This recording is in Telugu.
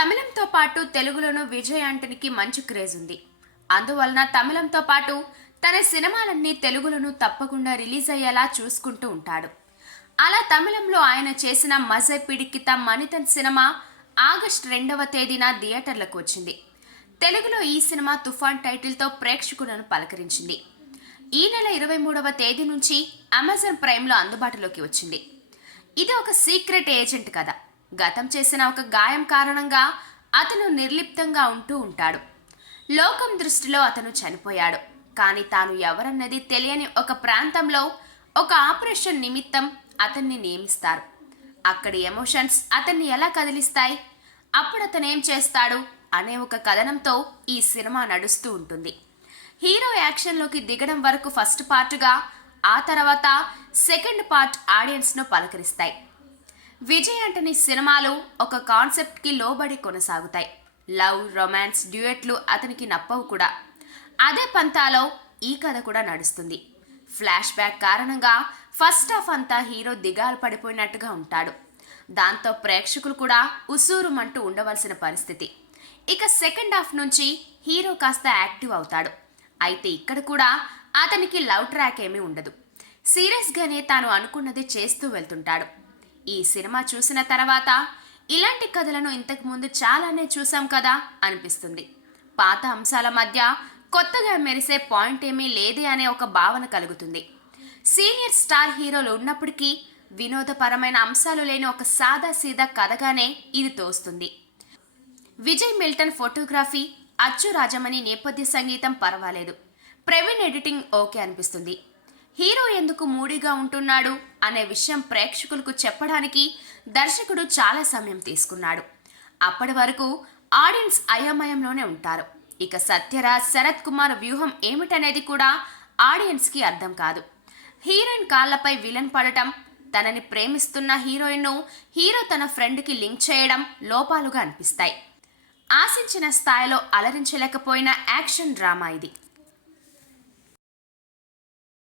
తమిళంతో పాటు తెలుగులోనూ విజయ్ యాంటనీకి మంచి క్రేజ్ ఉంది. అందువలన తమిళంతో పాటు తన సినిమాలన్నీ తెలుగులోనూ తప్పకుండా రిలీజ్ అయ్యేలా చూసుకుంటూ ఉంటాడు. అలా తమిళంలో ఆయన చేసిన మజ పిడికిత మణితన్ సినిమా ఆగస్ట్ రెండవ తేదీన థియేటర్లకు వచ్చింది. తెలుగులో ఈ సినిమా తుఫాన్ టైటిల్తో ప్రేక్షకులను పలకరించింది. ఈ నెల ఇరవై మూడవ తేదీ నుంచి అమెజాన్ ప్రైమ్లో అందుబాటులోకి వచ్చింది. ఇది ఒక సీక్రెట్ ఏజెంట్ కథ. గతం చేసిన ఒక గాయం కారణంగా అతను నిర్లిప్తంగా ఉంటూ ఉంటాడు. లోకం దృష్టిలో అతను చనిపోయాడు. కానీ తాను ఎవరన్నది తెలియని ఒక ప్రాంతంలో ఒక ఆపరేషన్ నిమిత్తం అతన్ని నియమిస్తారు. అక్కడి ఎమోషన్స్ అతన్ని ఎలా కదిలిస్తాయి? అప్పుడు అతను ఏం చేస్తాడు అనే ఒక కథనంతో ఈ సినిమా నడుస్తూ ఉంటుంది. హీరో యాక్షన్లోకి దిగడం వరకు ఫస్ట్ పార్ట్గా ఆ తర్వాత సెకండ్ పార్ట్ ఆడియన్స్ను పలకరిస్తాయి. విజయ్ అంటనీ సినిమాలు ఒక కాన్సెప్ట్కి లోబడి కొనసాగుతాయి. లవ్ రొమాన్స్ డ్యూయెట్లు అతనికి నప్పవు కూడా. అదే పంతాలో ఈ కథ కూడా నడుస్తుంది. ఫ్లాష్ బ్యాక్ కారణంగా ఫస్ట్ హాఫ్ అంతా హీరో దిగాలు పడిపోయినట్టుగా ఉంటాడు. దాంతో ప్రేక్షకులు కూడా ఉసూరుమంటూ ఉండవలసిన పరిస్థితి. ఇక సెకండ్ హాఫ్ నుంచి హీరో కాస్త యాక్టివ్ అవుతాడు. అయితే ఇక్కడ కూడా అతనికి లవ్ ట్రాక్ ఏమీ ఉండదు. సీరియస్గానే తాను అనుకున్నది చేస్తూ వెళ్తుంటాడు. ఈ సినిమా చూసిన తర్వాత ఇలాంటి కథలను ఇంతకు ముందు చాలానే చూసాం కదా అనిపిస్తుంది. పాత అంశాల మధ్య కొత్తగా మెరిసే పాయింట్ ఏమీ లేదే అనే ఒక భావన కలుగుతుంది. సీనియర్ స్టార్ హీరోలు ఉన్నప్పటికీ వినోదపరమైన అంశాలు లేని ఒక సాదా సీదా కథగానే ఇది తోస్తుంది. విజయ్ మిల్టన్ ఫోటోగ్రఫీ అచ్చు రాజమణి నేపథ్య సంగీతం పర్వాలేదు. ప్రవీణ్ ఎడిటింగ్ ఓకే అనిపిస్తుంది. హీరో ఎందుకు మూడీగా ఉంటున్నాడు అనే విషయం ప్రేక్షకులకు చెప్పడానికి దర్శకుడు చాలా సమయం తీసుకున్నాడు. అప్పటి వరకు ఆడియన్స్ అయోమయంలోనే ఉంటారు. ఇక సత్యరాజ్ శరత్ కుమార్ వ్యూహం ఏమిటనేది కూడా ఆడియన్స్కి అర్థం కాదు. హీరోయిన్ కాళ్ళపై విలన్ పడటం తనని ప్రేమిస్తున్న హీరోయిన్ను హీరో తన ఫ్రెండ్కి లింక్ చేయడం లోపాలుగా అనిపిస్తాయి. ఆశించిన స్థాయిలో అలరించలేకపోయిన యాక్షన్ డ్రామా ఇది.